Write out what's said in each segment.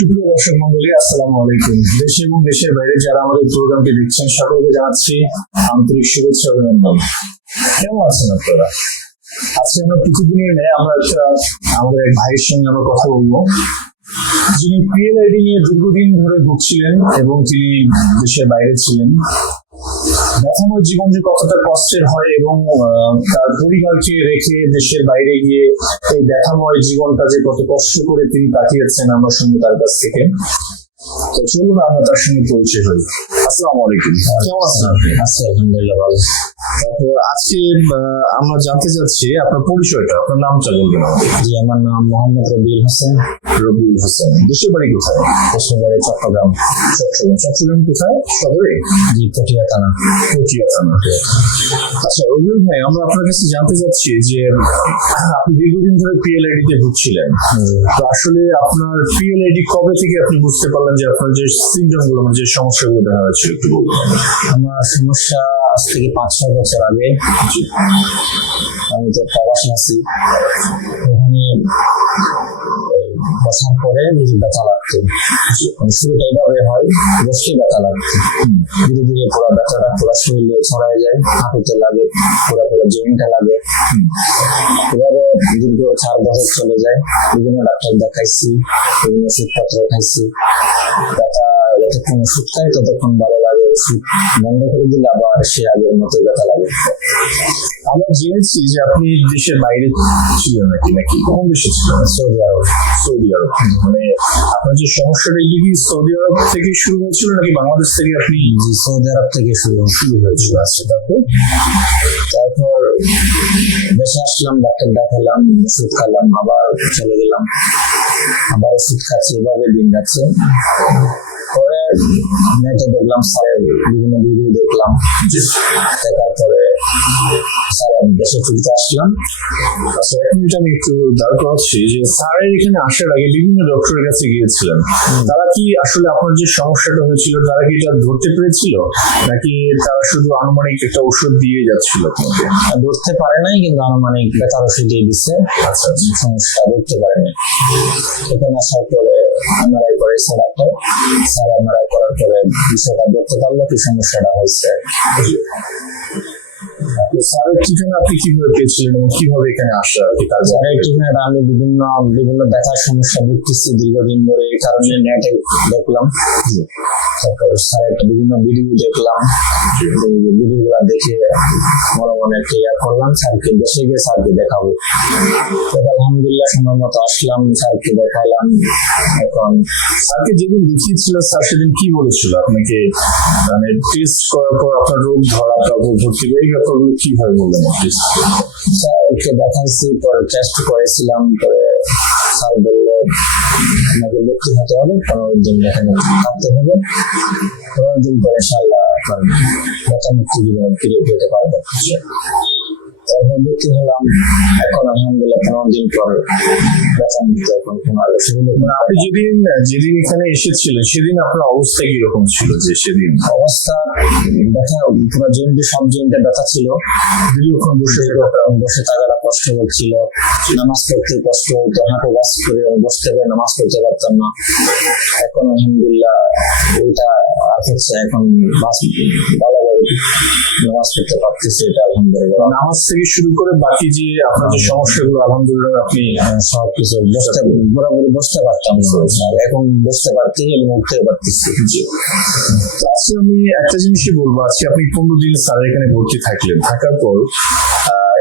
সুপ্রিয় দর্শক মন্ডলী, আসসালামু আলাইকুম। দেশে এবং দেশের বাইরে যারা আমাদের প্রোগ্রামটি দেখছেন, সকলকে জানাচ্ছি আন্তরিক শুভেচ্ছা অভিনন্দন। কেমন আছেন আপনারা? আজকে আমরা আমরা একটা, আমাদের এক ভাইয়ের সঙ্গে আমরা কথা বলব। যিনি পিএলআইডি নিয়ে দীর্ঘদিন ধরে ভুগছিলেন এবং তিনি দেশের বাইরে ছিলেন। ব্যথাময় জীবন যে কতটা কষ্টের হয় এবং তার পরিবারকে রেখে দেশের বাইরে গিয়ে ব্যথাময় জীবনটা যে কত কষ্ট করে তিনি কাটিয়েছেন আমার সঙ্গে তার কাছ থেকে। তো চলুন আমরা তার সঙ্গে পরিচয় হই আসসালামু আলাইকুম। কেমন আছেন আপনি? আচ্ছা আলহামদুলিল্লাহ ভালো। তারপর আজকে আমরা জানতে চাচ্ছি আপনার পরিচয়টা আপনার নামটা বলবেন জি আমার নাম মোহাম্মদ রবিউল হোসেন। রবিউল হোসেন দেশের বাড়ি কোথায়? দেশের চট্টগ্রাম। চট্টগ্রাম। চট্টগ্রাম কোথায়? সদরে জি পটিয়া থানা। পটিয়া থানা। আচ্ছা রবিউল ভাই আমরা আপনার কাছে জানতে চাচ্ছি যে আপনি দীর্ঘদিন ধরে পিএলআইডি তে ভুগছিলেন। তো আসলে আপনার পিএলআইডি কবে থেকে আপনি বুঝতে পারলেন যে আপনার যে সিমটমগুলো মানে যে সমস্যাগুলো দেখা যাচ্ছে। একটু বলুন। আমার সমস্যা আজ থেকে পাঁচ ছয় বছর আগে। আমি তো প্রবাসী আছি। ওখানে করে পরে ব্যথা লাগতো মানে শুরুটা এইভাবে হয় বসে ব্যথা লাগতো ধীরে ধীরে পুরো ব্যথাটা পুরো শরীরে ছড়ায় যায়, হাঁটুতে লাগে, পুরো পুরো জয়েন্টে লাগে। এভাবে দীর্ঘ চার বছর চলে যায়। বিভিন্ন ডাক্তার দেখাইছি, বিভিন্ন ওষুধপত্র খাইছি। ব্যথা ওষুধ খাই ততক্ষণ ভালো লাগে। ওষুধ বন্ধ করে দিলে আবার সে আগের মতো ব্যথা লাগে। আমরা জেনেছি যে আপনি দেশের বাইরে ছিলেন নাকি নাকি কোন দেশে ছিলেন? সৌদি আরব। সৌদি আরব মানে আপনার যে সমস্যাটা এগুলি কি সৌদি আরব থেকে শুরু হয়েছিল নাকি বাংলাদেশ থেকে আপনি? সৌদি আরব থেকে শুরু শুরু হয়েছিল আচ্ছা তারপর? তারপর দেশে আসলাম ডাক্তার দেখালাম ওষুধ খেলাম আবার চলে গেলাম। আবার ওষুধ খাচ্ছি এভাবে দিন যাচ্ছে। পরে নেটে দেখলাম স্যারের বিভিন্ন ভিডিও দেখলাম। দেখার পরে স্যারের দেশে ফিরতে আসলাম। আচ্ছা এক মিনিট আমি একটু দাঁড় করাচ্ছি যে স্যারের এখানে আসার আগে বিভিন্ন ডক্টরের কাছে গিয়েছিলেন। তারা কি আসলে আপনার যে সমস্যাটা হয়েছিল তারা কি এটা ধরতে পেরেছিল? নাকি তারা শুধু আনুমানিক একটা ওষুধ দিয়ে যাচ্ছিল আপনাকে? ধরতে পারে নাই কিন্তু আনুমানিক ব্যথার ওষুধ দিয়ে দিচ্ছে আচ্ছা সমস্যা ধরতে পারে নাই। এখানে আসার পরে করেছে ডাক্তার স্যার এমআরআই করার পরে বিষয়টা ধরতে পারল কি সমস্যাটা হয়েছে। স্যারের ঠিকানা আপনি কীভাবে পেয়েছিলেন এবং কীভাবে এখানে আসা কাজ স্যারের ঠিকানাটা আমি বিভিন্ন বিভিন্ন ব্যথার সমস্যা ভুগতেছি দীর্ঘদিন ধরে এই কারণে নেটে দেখলাম। তারপর স্যারের বিভিন্ন ভিডিও দেখলাম। দেখে মনে মনে করলাম, স্যারকে দেশে গিয়ে স্যারকে দেখাবো। আলহামদুলিল্লাহ সময় মতো আসলাম, স্যারকে দেখালাম এখন স্যারকে যেদিন দেখিয়েছিলেন স্যার সেদিন কি বলেছিল আপনাকে? মানে টেস্ট করার পর আপনার রোগ ধরা ভর্তি এই ব্যাপারগুলো কীভাবে বললেন স্যারকে দেখাইছি, পরে টেস্ট করেছিলাম পরে স্যার বলল, আপনাকে ভর্তি হতে হবে, পনেরো দিন থাকতে হবে। পনেরো দিন পরে ইনশাল্লাহ আপনার ব্যথামুক্তি জীবন ফিরে পেতে পারবেন তারপর ভর্তি হলাম। এখন আলহামদুলিল্লাহ পনেরো দিন পর এখন মানে আপনি যেদিন যেদিন এখানে এসেছিলেন সেদিন আপনার অবস্থা কীরকম ছিল? যে সেদিন। অবস্থা ব্যথা পুরো জয়েন্টে সব জয়েন্টে ব্যথা ছিল। দীর্ঘক্ষণ বসে বসে থাকাটা কষ্ট হচ্ছিল। নামাজ পড়তে কষ্ট হতো হাঁটু বাস করে বসতে পারে নামাজ পড়তে পারতাম না। এখন আলহামদুলিল্লাহ ওইটা আর হচ্ছে এখন বাস ভালোভাবে নামাজ পড়তে পারতেছে এটা আলহামদুলিল্লাহ। নামাজ থেকে শুরু করে বাকি যে আপনার যে সমস্যাগুলো আলহামদুলিল্লাহ আপনি সব কিছু বসতে বসতে পারতাম। এখন বসতে পারতেছি এবং উঠতে পারতেছি। তো আজকে আমি একটা জিনিসই বলব আজকে আপনি পনেরো দিন স্যার এখানে ভর্তি থাকলেন। থাকার পর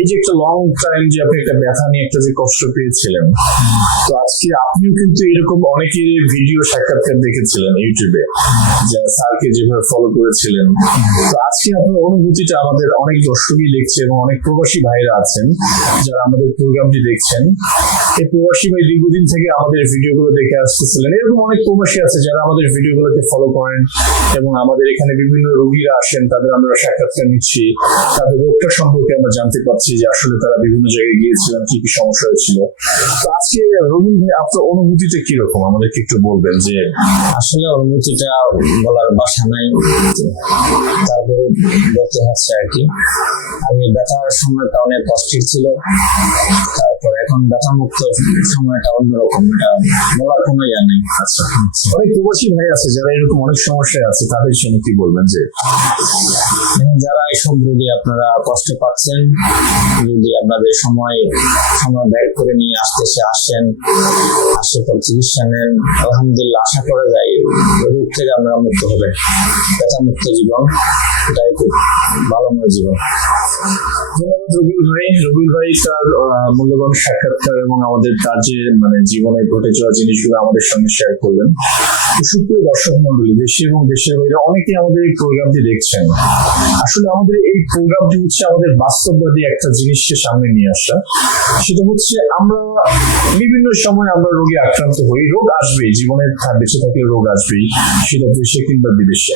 এই যে একটা লং টাইম যে আপনি একটা ব্যথা নিয়ে একটা যে কষ্ট পেয়েছিলেন, তো আজকে আপনিও কিন্তু এরকম অনেকের ভিডিও সাক্ষাৎকার দেখেছিলেন ইউটিউবে স্যারকে যেভাবে ফলো করেছিলেন। তো আজকে আপনার অনুভূতিটা আমাদের অনেক দর্শকই দেখছে এবং অনেক প্রবাসী ভাইরা আছেন যারা আমাদের প্রোগ্রামটি দেখছেন। এই প্রবাসী ভাই দীর্ঘদিন থেকে আমাদের ভিডিওগুলো দেখে আসতেছিলেন। এরকম অনেক প্রবাসী আছে যারা আমাদের ভিডিওগুলোকে ফলো করেন এবং আমাদের এখানে বিভিন্ন রোগীরা আসেন, তাদের আমরা সাক্ষাৎকার নিচ্ছি। তাদের রোগটা সম্পর্কে আমরা জানতে পারছি। যে আসলে তারা বিভিন্ন জায়গায় গিয়েছিলেন কি কি সমস্যা হয়েছিল। আজকে রবীন্দ্র ভাই আপনার অনুভূতিটা কীরকম? আমাদেরকে একটু বলবেন যে আসলে অনুভূতিটা বলার বাসা নাই। তারপরে বলতে হচ্ছে আর কি। আমি ব্যথার সময়টা অনেক কষ্টের ছিল। তারপর এখন ব্যথা মুক্ত সময়টা অন্যরকম। এটা বলার কোনো ইয়া নেই। আচ্ছা। অনেক প্রবাসী ভাই আছে যারা এরকম অনেক সমস্যায় আছে তাদের জন্য কি বলবেন যে? যারা এইসব রোগী আপনারা কষ্ট পাচ্ছেন যদি আপনাদের সময় সময় ব্যয় করে নিয়ে আসতেছে আসেন আসে পর চিকিৎসা নেন। আলহামদুলিল্লাহ, আশা করা যায় রোগ থেকে আপনারা মুক্ত হবেন। ব্যথা মুক্ত জীবন, এটাই খুব ভালোময় জীবন। ধন্যবাদ রবিউল ভাই। রবিউল ভাই তার মূল্যবান সাক্ষাৎকার এবং আমাদের তার যে মানে জীবনে ঘটে যাওয়া জিনিসগুলো আমাদের সঙ্গে শেয়ার করলেন। সুপ্রিয় দর্শক মন্ডলী দেশে এবং দেশের বাইরে অনেকে আমাদের এই প্রোগ্রামটি দেখছেন। আসলে আমাদের এই প্রোগ্রামটি হচ্ছে আমাদের বাস্তববাদী একটা জিনিসকে সামনে নিয়ে আসা। সেটা হচ্ছে আমরা বিভিন্ন সময় আমরা রোগে আক্রান্ত হই। রোগ আসবেই, জীবনে বেঁচে থাকলে রোগ আসবেই, সেটা দেশে কিংবা বিদেশে।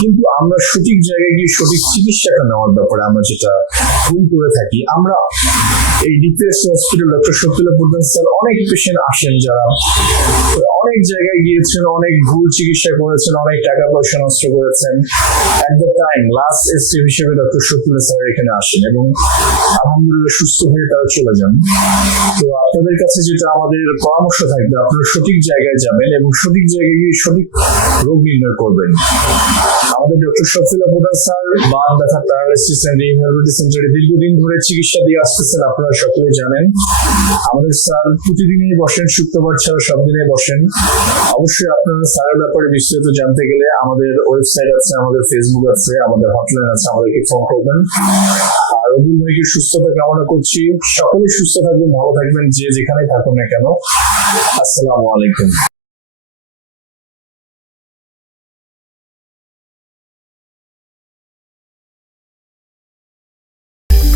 কিন্তু আমরা সঠিক জায়গায় গিয়ে সঠিক চিকিৎসাটা নেওয়ার ব্যাপারে আমরা যেটা ভুল করে থাকি, আমরা এই ডিপিএস হসপিটাল ডক্টর শক্তিলা প্রধান স্যার অনেক পেশেন্ট আসেন যারা। অনেক জায়গায় গিয়েছেন, অনেক ভুল চিকিৎসা করেছেন, অনেক টাকা পয়সা নষ্ট করেছেন। দ্য টাইম লাস্ট হিসেবে ডক্টর স্যার এখানে আসেন এবং আলহামদুলিল্লাহ সুস্থ হয়ে তারা চলে যান। তো আপনাদের কাছে যেটা আমাদের পরামর্শ থাকবে, আপনারা সঠিক জায়গায় যাবেন এবং সঠিক জায়গায় গিয়ে সঠিক রোগ নির্ণয় করবেন। আমাদের ডক্টর শফিলা প্রধান স্যার বাদ ব্যথা প্যারালাইসিস এন্ড রিহ্যাবিলিটি সেন্টারে দীর্ঘদিন ধরে চিকিৎসা দিয়ে আসতেছেন, আপনারা সকলে জানেন। আমাদের স্যার প্রতিদিনই বসেন, শুক্রবার ছাড়া সব দিনে বসেন। অবশ্যই আপনারা স্যারের ব্যাপারে বিস্তারিত জানতে গেলে আমাদের ওয়েবসাইট আছে, আমাদের ফেসবুক আছে, আমাদের হটলাইন আছে, আমাদেরকে ফোন করবেন। আর রবিউল ভাইকে সুস্থতা কামনা করছি। সকলে সুস্থ থাকবেন, ভালো থাকবেন, যে যেখানে থাকুন না কেন। আসসালামু আলাইকুম।